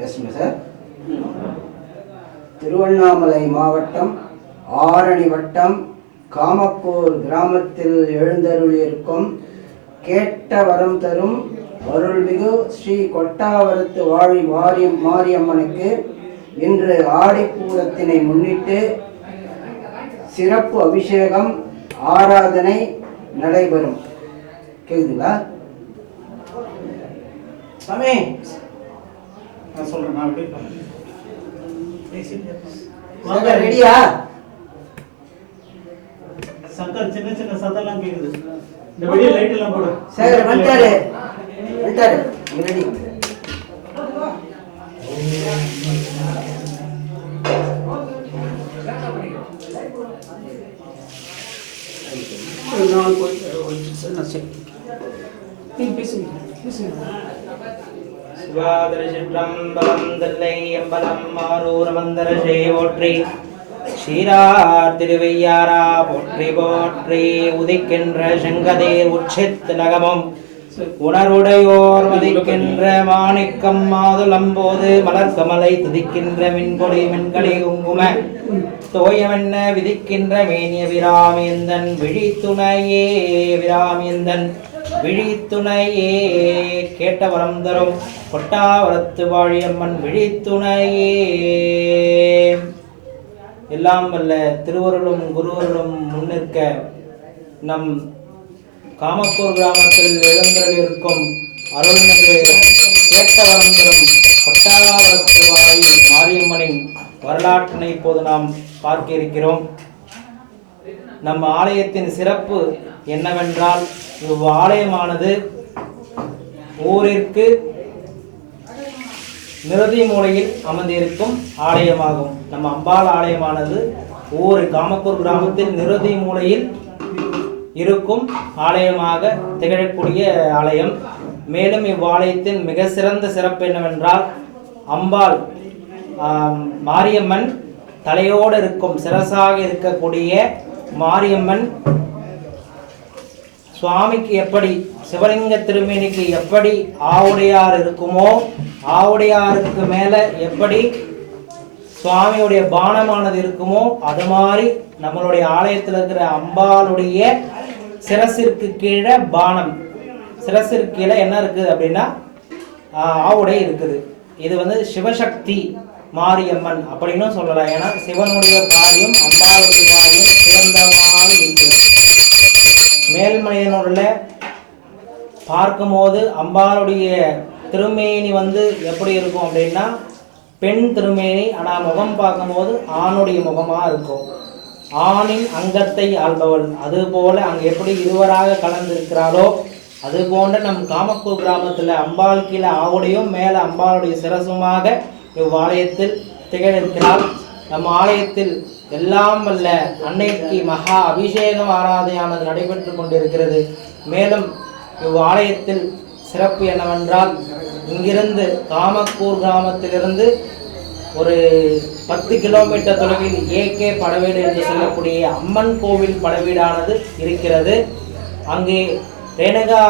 பேசுங்க சார். திருவண்ணாமலை மாவட்டம் ஆரணி வட்டம் காமப்பூர் கிராமத்தில் எழுந்தருளியிருக்கும் கேட்ட வரம் தரும் அருள்மிகு ஸ்ரீ கொட்டாவரத்து வாழி மாரியம் மாரியம்மனுக்கு இன்று ஆடிப்பூரத்தினை முன்னிட்டு சிறப்பு அபிஷேகம் ஆராதனை நடைபெறும். கேக்குதுங்களா? சாமி நான் சொல்றேன் நான் அப்படியே ரெடியா? சத்தம் சின்ன சின்ன சத்தம்லாம் கேக்குது. இந்த வெளியே லைட் எல்லாம் போடு. சேகர் வந்துட்டாரு. வந்துட்டாரு. ரெடி நான் போய் நான் செக் நீங்கள் பேசுங்க பேசுங்க. சிவாதிரசிற்றம்பலம் தில்லை அம்பலம் மாரூர் மந்தர போற்றி. ஸ்ரீரார் திருவையாரா போற்றி போற்றி. உதிக்கின்ற செங்கதேர் உச்சித் நகமும் உணர்வுடையோர் மதிக்கின்ற மாணிக்கம் மாதுளம்போது மலர்கமலை துதிக்கின்ற மின்கொடி மின்கடி குங்கும. தோயமென்ன விதிக்கின்ற மேனிய விராமியந்தன் விழித்துணையே விராமியந்தன். விழித்துணையே கேட்ட வரம் தரும் கொட்டாவரத்து வாழியம்மன் விழித்துணையே. எல்லாம் வல்ல திருவருளும் குருவருளும் முன்னிற்க நம் காமப்பூர் கிராமத்தில் எழுந்தருளிருக்கும் அருள்மிகு கேட்ட வரம் தரும் கொட்டாவரத்து வாழி மாரியம்மனின் வரலாற்றினை இப்போது நாம் பார்க்க இருக்கிறோம். நம்ம ஆலயத்தின் சிறப்பு என்னவென்றால் இவ்வாலயமானது ஊரிற்கு நிருதி மூலையில் அமர்ந்திருக்கும் ஆலயமாகும். நம்ம அம்பாள் ஆலயமானது ஊர் காமப்பூர் கிராமத்தில் நிருதி மூலையில் இருக்கும் ஆலயமாக திகழக்கூடிய ஆலயம். மேலும் இவ்வாலயத்தின் மிக சிறந்த சிறப்பு என்னவென்றால் அம்பாள் மாரியம்மன் தலையோடு இருக்கும் சிரசாக இருக்கக்கூடிய மாரியம்மன் சுவாமிக்கு எப்படி சிவலிங்க திருமேனிக்கு எப்படி ஆவுடையார் இருக்குமோ ஆவுடையாருக்கு மேலே எப்படி சுவாமியுடைய பானமானது இருக்குமோ அது மாதிரி நம்மளுடைய ஆலயத்தில் இருக்கிற அம்பாளுடைய சிரசிற்கு கீழே பானம். சிரசிற்கு கீழே என்ன இருக்குது அப்படின்னா ஆவுடை இருக்குது. இது வந்து சிவசக்தி மாரியம்மன் அப்படின்னு சொல்லலாம். ஏன்னா சிவனுடைய காரியம் அம்பாளுடைய காரியம் சிறந்தமாக இருக்கிறது. மேல்மலையனூரில் பார்க்கும்போது அம்பாளுடைய திருமேனி வந்து எப்படி இருக்கும் அப்படின்னா பெண் திருமேனி ஆனால் முகம் பார்க்கும்போது ஆணுடைய முகமாக இருக்கும். ஆணின் அங்கத்தை ஆள்பவள். அதுபோல் அங்கே எப்படி இருவராக கலந்திருக்கிறாளோ அது போன்ற நம் காமக்கூர் கிராமத்தில் அம்பாள் கீழே ஆவுடையும் மேலே அம்பாளுடைய சிரசுமாக இவ்வாலயத்தில் திகழிருக்கிறாள் நம் ஆலயத்தில் எல்லாம் வல்ல அன்னைக்கு மகா அபிஷேகம் ஆராதனையானது நடைபெற்று கொண்டிருக்கிறது. மேலும் இவ்வாலயத்தில் சிறப்பு என்னவென்றால் இங்கிருந்து காமக்கூர் கிராமத்திலிருந்து ஒரு பத்து கிலோமீட்டர் தொலைவில் ஏகே படவீடு என்று சொல்லக்கூடிய அம்மன் கோவில் படவீடானது இருக்கிறது. அங்கே ரேணுகா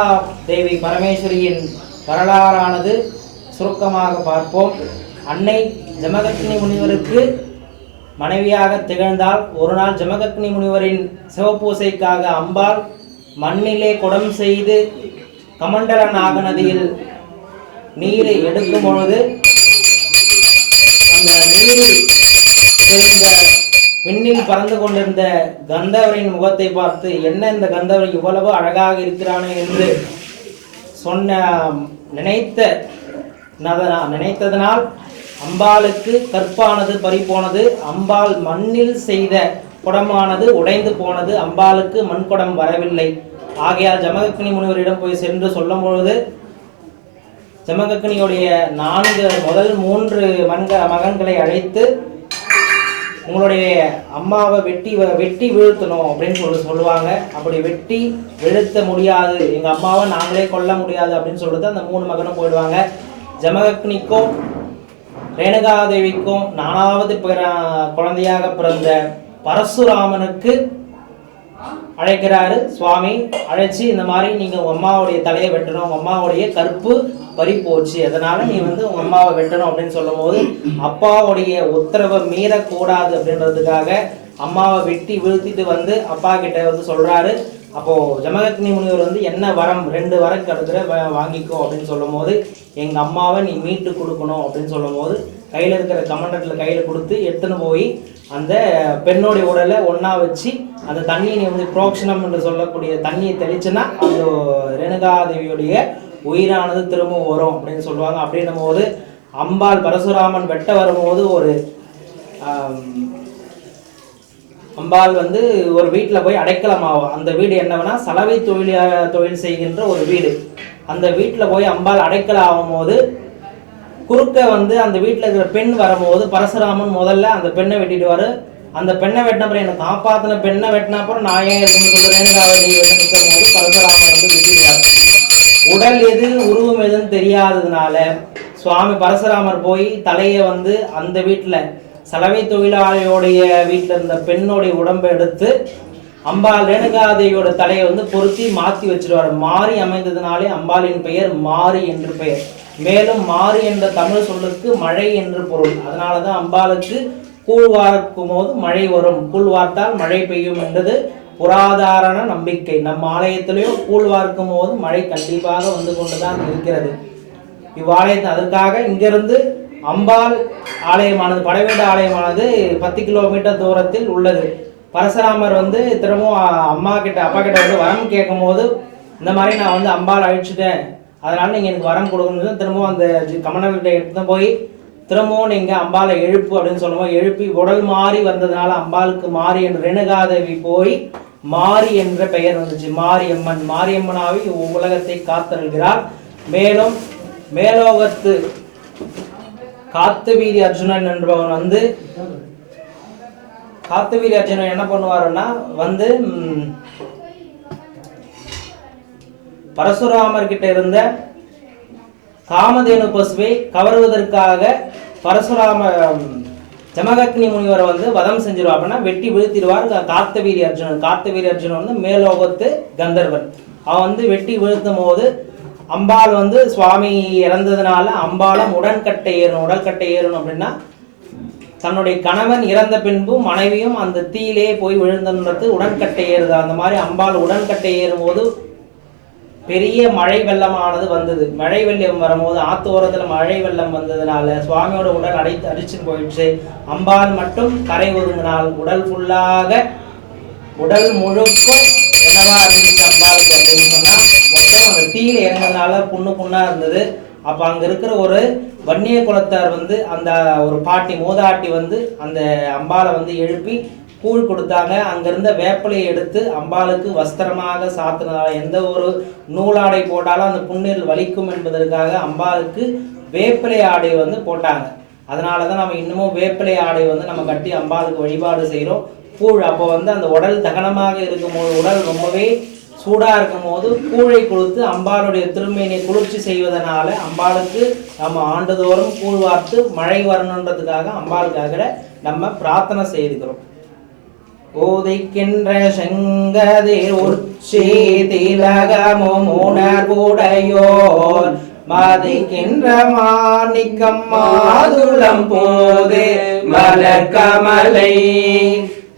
தேவி பரமேஸ்வரியின் வரலாறானது சுருக்கமாக பார்ப்போம். அன்னை ஜமதக்னி முனிவருக்கு மனைவியாக திகழ்ந்தால் ஒரு நாள் ஜமகக்னி முனிவரின் சிவபூசைக்காக அம்பாள் மண்ணிலே குடம் செய்து கமண்டல நாக நதியில் நீரை எடுக்கும் பொழுது அந்த நீரில் தெரிந்த விண்ணில் பறந்து கொண்டிருந்த கந்தவரின் முகத்தை பார்த்து என்ன இந்த கந்தவர் இவ்வளவு அழகாக இருக்கிறானே? என்று சொன்ன நினைத்த நத- நினைத்ததனால் அம்பாளுக்கு கற்பானது பறிபோனது அம்பாள் மண்ணில் செய்த குடமானது உடைந்து போனது அம்பாளுக்கு மண்குடம் வரவில்லை. ஆகையால் ஜமகக்னி முனிவரிடம் போய் சென்று சொல்லும் பொழுது ஜமதக்னியுடைய நான்கு முதல் மூன்று மன்க மகன்களை அழைத்து உங்களுடைய அம்மாவை வெட்டி வ- வெட்டி வீழ்த்தணும் அப்படின்னு சொல்லி சொல்லுவாங்க. அப்படி வெட்டி வீழ்த்த முடியாது. எங்கள் அம்மாவை நாங்களே கொல்ல முடியாது அப்படின்னு சொல்லிட்டு அந்த மூணு மகனும் போயிடுவாங்க. ஜமகக்னிக்கும் ரேணுகாதேவிக்கும் நானாவது பிற குழந்தையாக பிறந்த பரசுராமனுக்கு அழைக்கிறாரு. சுவாமி அழைச்சி இந்த மாதிரி நீங்கள் உங்கள் அம்மாவுடைய தலையை வெட்டணும் உங்கள் அம்மாவுடைய கருப்பு பறி போச்சு. அதனால நீ வந்து உங்கள் அம்மாவை வெட்டணும் அப்படின்னு சொல்லும்போது அப்பாவுடைய உத்தரவை மீறக்கூடாது அப்படின்றதுக்காக அம்மாவை வெட்டி வீழ்த்திட்டு வந்து அப்பா கிட்ட வந்து சொல்கிறாரு அப்போ ஜமகக்னி முனிவர் வந்து என்ன வரம்? ரெண்டு வரம் கிடக்குற வாங்கிக்கோ அப்படின்னு சொல்லும் போது எங்க அம்மாவை நீ மீட்டு கொடுக்கணும் அப்படின்னு சொல்லும் போது கையில இருக்கிற கமண்டத்துல கையில கொடுத்து எடுத்துன்னு போய் அந்த பெண்ணுடைய உடலை ஒன்றா வச்சு அந்த தண்ணியை நீ வந்து புரோக்ஷனம் என்று சொல்லக்கூடிய தண்ணியை தெளிச்சுன்னா அந்த ரேணுகாதேவியுடைய உயிரானது திரும்ப வரும் அப்படின்னு சொல்லுவாங்க. அப்படின்னும் போது அம்பாள் பரசுராமன் வெட்ட வரும்போது ஒரு அம்பாள் வந்து ஒரு வீட்டில் போய் அடைக்கலமாகும் அந்த வீடு என்னவென்னா சலவை தொழிலாக தொழில் செய்கின்ற ஒரு வீடு. அந்த வீட்டில் போய் அம்பாள் அடைக்கலம் ஆகும்போது குறுக்க வந்து அந்த வீட்டில் இருக்கிற பெண் வரும்போது பரசுராமன் முதல்ல அந்த பெண்ணை வெட்டிடுவார் அந்த பெண்ணை வெட்டினப்புறம் என்னை காப்பாத்தின பெண்ணை வெட்டின அப்புறம் நான் ஏன் இருக்குன்னு சொல்லிட்டு ரேணுகாவதி நிற்கும் போது பரசுராமன் வந்து வெட்டிடுவார் உடல் எது உருவம் எதுன்னு தெரியாததுனால சுவாமி பரசுராமர் போய் தலையை வந்து அந்த வீட்டில் சலவை தொழிலாளியோடைய வீட்டில் இருந்த பெண்ணுடைய உடம்பை எடுத்து அம்பாள் ரேணுகாதேவியோட தலையை வந்து பொருத்தி மாற்றி வச்சிருவார். மாறி அமைந்ததுனாலே அம்பாளின் பெயர் மாறி என்று பெயர். மேலும் மாறி என்ற தமிழ் சொல்லுக்கு மழை என்று பொருள். அதனால தான் அம்பாளுக்கு கூழ் வார்க்கும் போது மழை வரும். கூழ் வார்த்தால் மழை பெய்யும் என்றது புராதாரண நம்பிக்கை. நம்ம ஆலயத்திலேயோ கூழ் வார்க்கும் போது மழை கண்டிப்பாக வந்து கொண்டுதான் இருக்கிறது. இவ்வாலயத்தை அதற்காக இங்கிருந்து அம்பாள் ஆலயமானது படைவேண்ட ஆலயமானது பத்து கிலோமீட்டர் தூரத்தில் உள்ளது. பரசுராமர் வந்து திரும்பவும் அம்மா கிட்ட அப்பா கிட்ட வந்து வரம் கேட்கும் போது இந்த மாதிரி நான் வந்து அம்பாள் அழிச்சிட்டேன். அதனால நீங்கள் எனக்கு வரம் கொடுக்கணும் திரும்பவும் அந்த கமண்டலத்தை எடுத்து போய் திரும்பவும் நீங்கள் அம்பாளை எழுப்பு அப்படின்னு சொல்லுவோம் எழுப்பி உடல் மாறி வந்ததுனால அம்பாளுக்கு மாறி என்று ரெணுகாதேவி போய் மாரி என்ற பெயர் வந்துச்சு. மாரியம்மன் மாரியம்மனாவி உலகத்தை காத்தருள்கிறார் மேலும் மேலோகத்து காத்தவீரி அர்ஜுனன் என்பவன் வந்து காத்தவீரி அர்ஜுனன் என்ன பண்ணுவாருன்னா வந்து பரசுராமர் கிட்ட இருந்த காமதேனு பசுவை கவருவதற்காக பரசுராம ஜமகக்னி முனிவரை வந்து வதம் செஞ்சிருவார் அப்படின்னா வெட்டி வீழ்த்திடுவார் காத்தவீரி அர்ஜுனன். காத்தவீரி அர்ஜுனன் வந்து மேலோகத்து கந்தர்வன். அவன் வந்து வெட்டி வீழ்த்தும் போது அம்பாள் வந்து சுவாமி இறந்ததுனால அம்பாளும் உடன்கட்டை ஏறணும். உடற்கட்டை ஏறணும் அப்படின்னா தன்னுடைய கணவன் இறந்த பின்பு மனைவியும் அந்த தீயிலே போய் விழுந்தன்றது உடன்கட்டை ஏறுது? அந்த மாதிரி அம்பாள் உடன்கட்டை ஏறும்போது பெரிய மழை வெள்ளமானது வந்தது. மழை வெள்ளம் வரும்போது ஆத்தோரத்தில் மழை வெள்ளம் வந்ததுனால சுவாமியோட உடல் அடைத்து அடிச்சுன்னு போயிடுச்சு. அம்பாள் மட்டும் கரை ஒதுங்கினால் உடல் ஃபுல்லாக உடல் முழுக்கும் என்னவா இருந்துச்சு அம்பாளுக்கு அப்படின்னு சொன்னா மொத்தம் அந்த தீயில இறங்கினால புண்ணு புண்ணா இருந்தது. அப்ப அங்க இருக்கிற ஒரு வன்னிய குலத்தார் வந்து அந்த ஒரு பாட்டி மூதாட்டி வந்து அந்த அம்பாளை வந்து எழுப்பி கூழ் கொடுத்தாங்க. அங்கிருந்த வேப்பிலையை எடுத்து அம்பாளுக்கு வஸ்திரமாக சாத்தினதால எந்த ஒரு நூலாடை போட்டாலும் அந்த புண்ணில் வலிக்கும் என்பதற்காக அம்பாளுக்கு வேப்பிலை ஆடை வந்து போட்டாங்க. அதனால தான் நம்ம இன்னமும் வேப்பிலை ஆடை வந்து நம்ம கட்டி அம்பாளுக்கு வழிபாடு செய்கிறோம் கூழ் அப்போ வந்து அந்த உடல் தகனமாக இருக்கும்போது உடல் ரொம்பவே சூடாக இருக்கும்போது கூழை கொடுத்து அம்பாளுடைய திருமேனியை குளிர்ச்சி செய்வதனால அம்பாளுக்கு நம்ம ஆண்டுதோறும் கூழ் வார்த்து மழை வரணுன்றதுக்காக அம்பாளுக்காக நம்ம பிரார்த்தனை செய்துக்கிறோம். ஓதைக்கின்ற செங்கதிர் உச்சி திலகமும் உணர்வுடையோர் மதிக்கின்ற மாணிக்கம் மாதுளம் போது மலர்கமலை.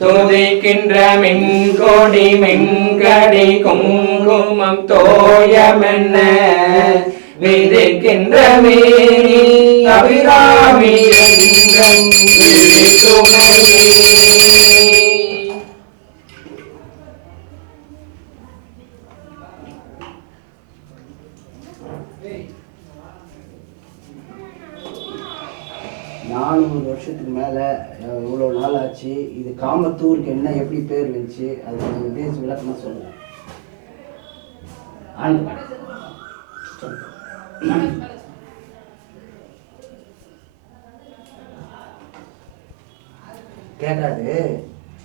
துதிக்கின்ற மின்கொடி மின்கடி குங்குமம் தோயமென்ன? விதிக்கின்ற மேனி அபிராமி எங்கள் ஆச்சு இது காமத்தூருக்கு என்ன எப்படி பேர் வந்துச்சு அது நீங்கள் பேசி விளக்கமாக சொல்லுங்கள் ஆண்டு கேட்காது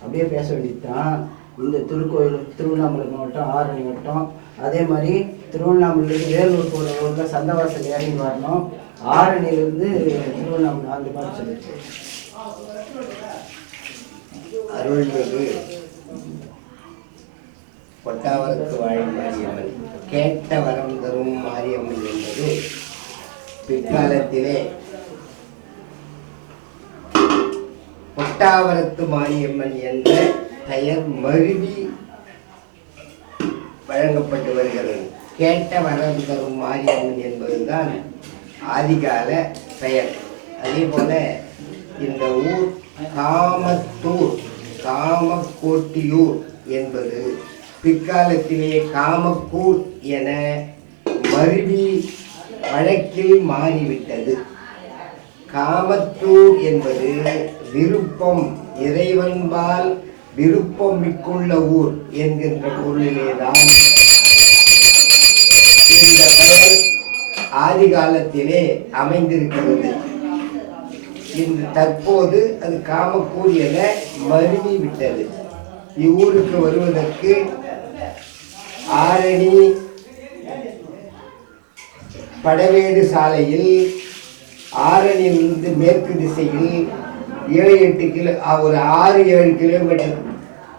அப்படியே பேச வேண்டியதுதான். இந்த திருக்கோயில் திருவண்ணாமலை மாவட்டம் ஆரணி வட்டம். அதே மாதிரி திருவண்ணாமலையிலேருந்து வேலூர் போகிற ரோட்டில் சந்தவாசல் இறங்கி வரணும். ஆரணியிலேருந்து திருவண்ணாமலை அந்த மாதிரி சொல்லிட்டு. அருள்மிகு கொட்டாவரத்து வாழும் மாரியம்மன் கேட்ட வரம் தரும் மாரியம்மன் என்பது பிற்காலத்திலே கொட்டாவரத்து மாரியம்மன் என்ற பெயர் மருவி வழங்கப்பட்டு வருகிறது. கேட்ட வரம் தரும் மாரியம்மன் என்பதுதான் ஆதிகால பெயர். அதே போல இந்த ஊர் காமத்தூர் காமக்கோட்டியூர் என்பது பிற்காலத்திலே காமக்கூர் என மருவி வழக்கில் மாறிவிட்டது. காமத்தூர் என்பது விருப்பம் இறைவன்பால் விருப்பம் மிக்குள்ள ஊர் என்கின்ற பொருளிலேதான் இந்த பெயர் ஆதி காலத்திலே அமைந்திருக்கிறது. இந்த தற்போது அது காமக்கூர் என மருவி விட்டது. இவ்வூருக்கு வருவதற்கு ஆரணி படவேடு சாலையில் ஆரணியிலிருந்து மேற்கு திசையில் ஏழு எட்டு கிலோ ஒரு ஆறு ஏழு கிலோமீட்டர்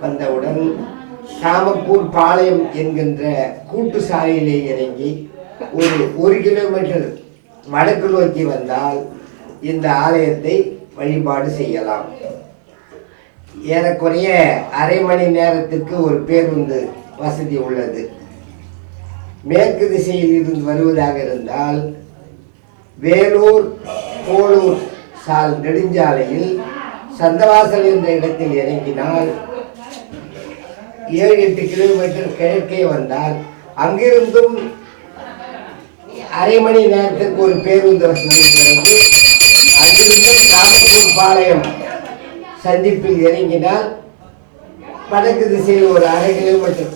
வந்தவுடன் காமக்கூர் பாளையம் என்கின்ற கூட்டு சாலையிலே இறங்கி ஒரு ஒரு கிலோமீட்டர் வடக்கு நோக்கி வந்தால் இந்த ஆலயத்தை வழிபாடு செய்யலாம். ஏறக்குறைய அரை மணி நேரத்திற்கு ஒரு பேருந்து வசதி உள்ளது. மேற்கு திசையில் இருந்து வருவதாக இருந்தால் வேலூர் கோளூர் சால் நெடுஞ்சாலையில் சந்தவாசல் என்ற இடத்தில் இறங்கினால் ஏழு எட்டு கிலோமீட்டர் கிழக்கே வந்தால் அங்கிருந்தும் அரை மணி நேரத்திற்கு ஒரு பேருந்து வசதி இருக்கிறது அங்கிருந்தும் காமத்தூர் பாளையம் சந்திப்பில் இறங்கினால் வடக்கு திசையில் ஒரு அரை கிலோமீட்டர்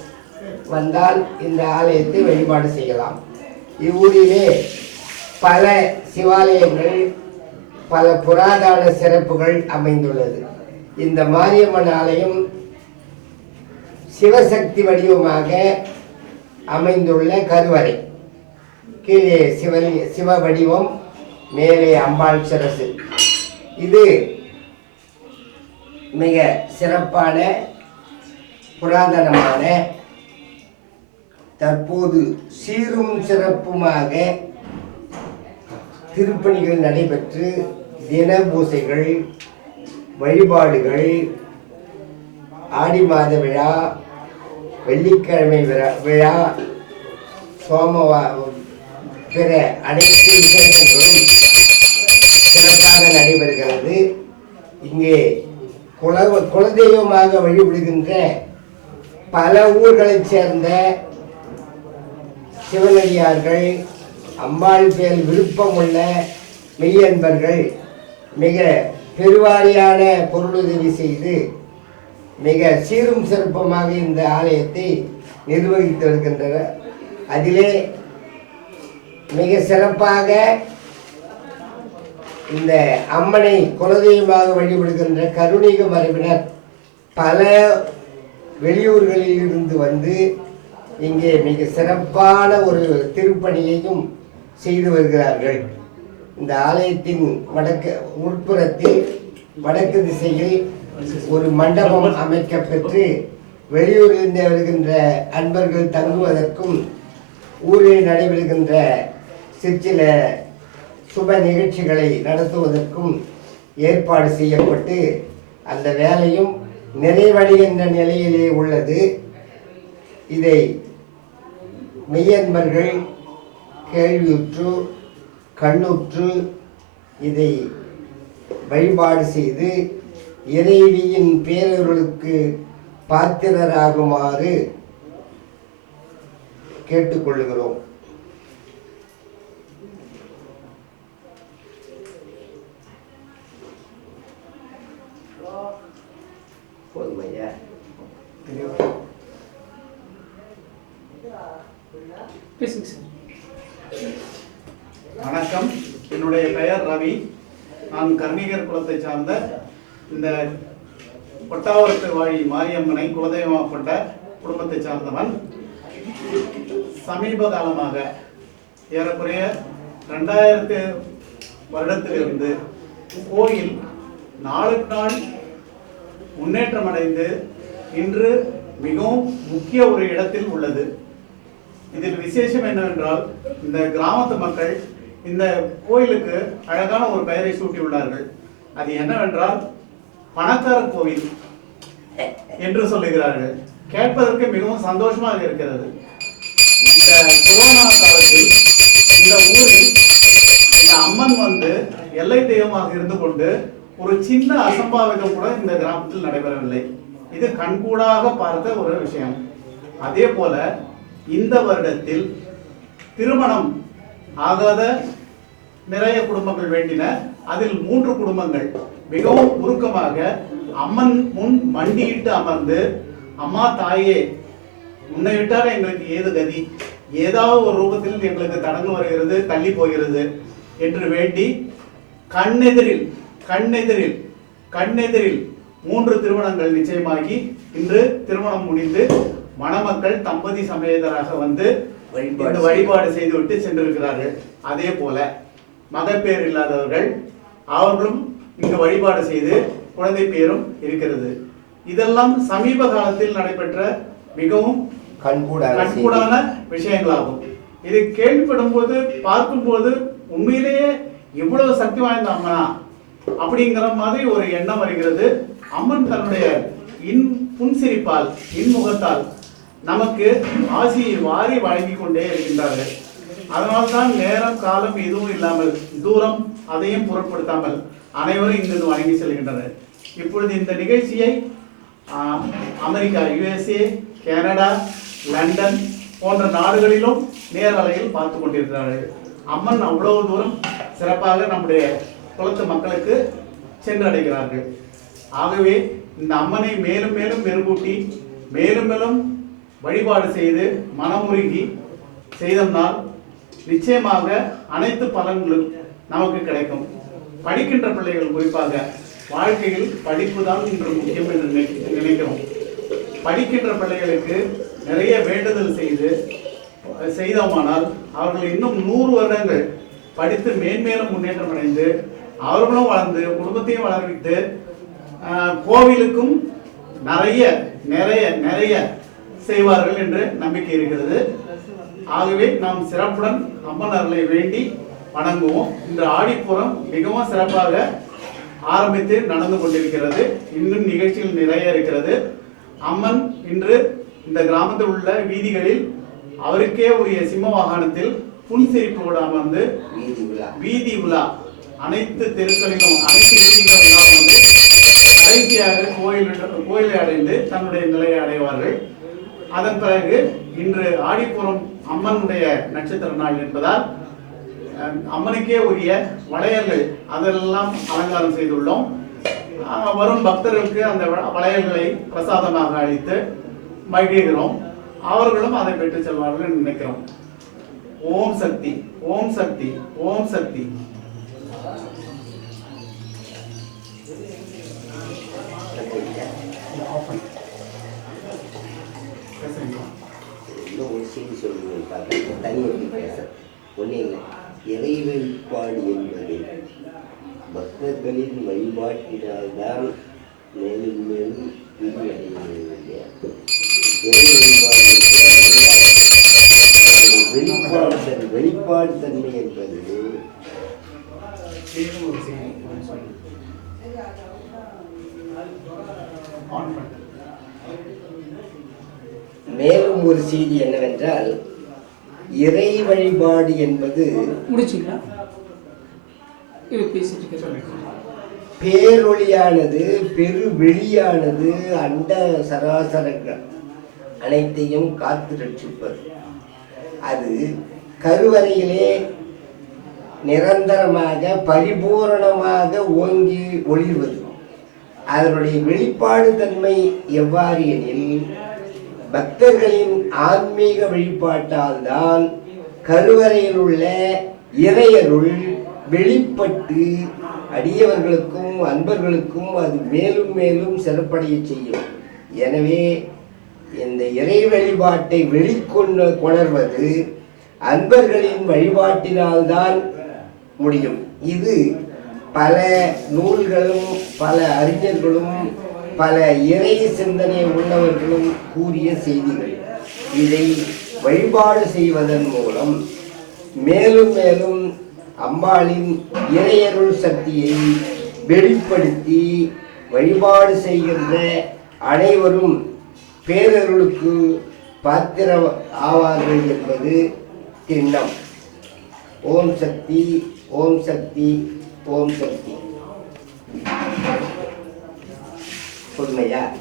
வந்தால் இந்த ஆலயத்தை வழிபாடு செய்யலாம். இவ்வூரிலே பல சிவாலயங்கள் பல புராதன சிறப்புகள் அமைந்துள்ளது. இந்த மாரியம்மன் ஆலயம் சிவசக்தி வடிவமாக அமைந்துள்ள கருவறை. கீழே சிவ சிவ வடிவம் மேலே அம்பாள் சிரசு. இது மிக சிறப்பான புராதனமான தற்போது சீரும் சிறப்புமாக திருப்பணிகள் நடைபெற்று தின பூசைகள் வழிபாடுகள் ஆடி மாத விழா வெள்ளிக்கிழமை விழா விழா சோமவா பிற அனைத்து விசேஷங்களும் சிறப்பாக நடைபெறுகிறது. இங்கே குல குலதெய்வமாக வழிபடுகின்ற பல ஊர்களைச் சேர்ந்த சிவனடியார்கள் அம்பாள் பேர் விருப்பமுள்ள மெய்யன்பர்கள் மிக பெருவாரியான பொருளுதவி செய்து மிக சீரும் சிறப்புமாக இந்த ஆலயத்தை நிர்வகித்து வருகின்றனர். அதிலே மிக சிறப்பாக இந்த அம்மனை குலதெய்வமாக வழிபடுகின்ற கருணிக மரபினர் பல வெளியூர்களில் இருந்து வந்து இங்கே மிக சிறப்பான ஒரு திருப்பணியையும் செய்து வருகிறார்கள். இந்த ஆலயத்தின் வடக்கு உட்புறத்தில் வடக்கு திசையில் ஒரு மண்டபம் அமைக்கப்பெற்று வெளியூரிலிருந்து வருகின்ற அன்பர்கள் தங்குவதற்கும் ஊரில் நடைபெறுகின்ற சிற்சில சுப நிகழ்ச்சிகளை நடத்துவதற்கும் ஏற்பாடு செய்யப்பட்டு அந்த வேலையும் நிறைவடைகின்ற நிலையிலே உள்ளது. இதை மெய்யன்பர்கள் கேள்வியுற்று கண்ணுற்று இதை வழிபாடு செய்து இறைவியின் பேரர்களுக்கு பாத்திரராகுமாறு கேட்டுக்கொள்கிறோம். போதுமையா பேசுங்க சார். வணக்கம். என்னுடைய பெயர் ரவி. நான் கர்ணிகர் குலத்தை சார்ந்த இந்த பொட்டாவரத்து வாழி மாரியம்மனை குலதெய்வமாப்பட்ட குடும்பத்தை சார்ந்தவன். சமீப காலமாக ஏறக்குறைய ரெண்டாயிரத்து வருடத்திலிருந்து கோயில் நாளுக்கு நாள் முன்னேற்றம் அடைந்து இன்று மிகவும் முக்கிய ஒரு இடத்தில் உள்ளது. இதில் விசேஷம் என்னவென்றால் இந்த கிராமத்து மக்கள் இந்த கோயிலுக்கு அழகான ஒரு பெயரை சூட்டியுள்ளார்கள் அது என்னவென்றால் பணக்கார கோவில் என்று சொல்லுகிறார்கள். கேட்பதற்கு மிகவும் சந்தோஷமாக இருக்கிறது. இந்த கொரோனா காலத்தில் இந்த ஊரில் இந்த அம்மன் வந்து எல்லை தெய்வமாக இருந்து கொண்டு ஒரு சின்ன அசம்பாவிதம் கூட இந்த கிராமத்தில் நடைபெறவில்லை. இது கண்கூடாக பார்த்த ஒரு விஷயம். அதே போல இந்த வருடத்தில் திருமணம் ஆகாத நிறைய குடும்பங்கள் வேண்டின அதில் மூன்று குடும்பங்கள் மிகவும் உருக்கமாக அம்மன் முன் மண்டியிட்டு அமர்ந்து அம்மா தாயே உன்னை விட்டால் எங்களுக்கு ஏது கதி? ஏதாவது ஒரு ரூபத்தில் எங்களுக்கு தடங்கு வருகிறது தள்ளி போகிறது என்று வேண்டி கண்ணெதிரில் கண்ணெதிரில் கண்ணெதிரில் மூன்று திருமணங்கள் நிச்சயமாகி இன்று திருமணம் முடிந்து மணமக்கள் தம்பதி சமேதராக வந்து வழிபாடு இந்த வழிபாடு செய்துவிட்டு சென்றிருக்கிறார்கள். அதே போல மகப்பேர் இல்லாதவர்கள் அவர்களும் இங்கு வழிபாடு செய்து குழந்தை பேரும் இருக்கிறது. இதெல்லாம் சமீப காலத்தில் நடைபெற்ற மிகவும். கண்கூடான விஷயங்களாகும். இது கேள்விப்படும் போது பார்க்கும்போது உண்மையிலேயே இவ்வளவு சக்தி வாய்ந்த அம்மனா? அப்படிங்கிற மாதிரி ஒரு எண்ணம் வருகிறது. அம்மன் தன்னுடைய இன் புன்சிரிப்பால் இன்முகத்தால் நமக்கு ஆசியை வாரி வழங்கி கொண்டே இருக்கின்றார்கள். அதனால்தான் நேரம் காலம் எதுவும் இல்லாமல் தூரம் அதையும் பொருட்படுத்தாமல் அனைவரும் இங்கிருந்து வணங்கி செல்கின்றனர். இப்பொழுது இந்த நிகழ்ச்சியை அமெரிக்கா யுஎஸ்ஏ கனடா லண்டன் போன்ற நாடுகளிலும் நேரலையில் பார்த்து கொண்டிருக்கிறார்கள். அம்மன் அவ்வளவு தூரம் சிறப்பாக நம்முடைய குளத்து மக்களுக்கு சென்றடைகிறார்கள். ஆகவே இந்த அம்மனை மேலும் மேலும் மெருகூட்டி மேலும் மேலும் வழிபாடு செய்து மனமுருகி செய்தோம்னால் நிச்சயமாக அனைத்து பலன்களும் நமக்கு கிடைக்கும். படிக்கின்ற பிள்ளைகள் குறிப்பாக வாழ்க்கையில் படிப்பு தான் இன்று முக்கியம் என்று நினை- நினைக்கிறோம். படிக்கின்ற பிள்ளைகளுக்கு நிறைய வேண்டுதல் செய்து செய்தோமானால் அவர்கள் இன்னும் நூறு வருடங்கள் படித்து மேன்மேலும் முன்னேற்றம் அடைந்து அவர்களும் வளர்ந்து குடும்பத்தையும் வளர்வித்து ஆஹ், கோவிலுக்கும் நிறைய நிறைய நிறைய செய்வார்கள் என்று நம்பிக்கை இருக்கிறது. ஆகவே நாம் சிறப்புடன் அம்மன் அருளை வேண்டி வணங்குவோம். இந்த ஆடிப்புறம் மிகவும் சிறப்பாக ஆரம்பித்து நடந்து கொண்டிருக்கிறது. இன்னும் நிகழ்ச்சிகள் நிறைய இருக்கிறது. அம்மன் இன்று இந்த கிராமத்தில் உள்ள வீதிகளில் அவருக்கே உரிய சிம்ம வாகனத்தில் புன்சிரிப்போடு அமர்ந்து வீதி உலா. அனைத்து தெருக்களிலும் அனைத்து வீதிகளும் உலா வந்து கடைசியாக கோயில் கோயிலை அடைந்து தன்னுடைய நிலையை அடைவார்கள். அதன் பிறகு இன்று ஆடிப்புறம் அம்மனுடைய நட்சத்திர நாள் என்பதால் அம்மனுக்கே உரிய வளையல்கள் அதெல்லாம் அலங்காரம் செய்துள்ளோம். வரும் பக்தர்களுக்கு அந்த வளையல்களை பிரசாதமாக அளித்து மகிழ்கிறோம். அவர்களும் அதை பெற்று செல்வார்கள் என்று நினைக்கிறோம். ஓம் சக்தி ஓம் சக்தி ஓம் சக்தி இன்னும் ஒரு செய்தி சொல்லுங்கள் தனி தனியாக பேச ஒன்றே இறை வெளிப்பாடு என்பது பக்தர்களின் வழிபாட்டினால்தான் மேலும் மேலும் விரிவடைகிறது. இறை வழிபாடு வெளிப்பாடு தன் வெளிப்பாடு தன்மை என்பது மேலும் ஒரு செய்தி என்னவென்றால் இறை வழிபாடு என்பது முடிச்சிங்களா? பேரொளியானது பெரு வெளியானது அண்ட சராசரங்கள் அனைத்தையும் காத்து ரட்சிப்பது. அது கருவறையிலே நிரந்தரமாக பரிபூரணமாக ஓங்கி ஒளிர்வது. அதனுடைய வெளிப்பாடு தன்மை எவ்வாறு எனில் பக்தர்களின் ஆன்மீக வழிபாட்டால் தான் கருவறையில் உள்ள இறையருள் வெளிப்பட்டு அடியவர்களுக்கும் அன்பர்களுக்கும் அது மேலும் மேலும் சிறப்படைய செய்யும். எனவே இந்த இறை வழிபாட்டை வெளிக்கொண்டு கொணர்வது அன்பர்களின் வழிபாட்டினால்தான் முடியும். இது பல நூல்களும் பல அறிஞர்களும் பல இறை சிந்தனை உள்ளவர்களும் கூறிய செய்திகள். இதை வழிபாடு செய்வதன் மூலம் மேலும் மேலும் அம்பாளின் இறையருள் சக்தியை வெளிப்படுத்தி வழிபாடு செய்கின்ற அனைவரும் பேரருளுக்கு பாத்திர ஆவார்கள் என்பது திண்ணம். ஓம் சக்தி ஓம் சக்தி ஓம் சக்தி. 做美颜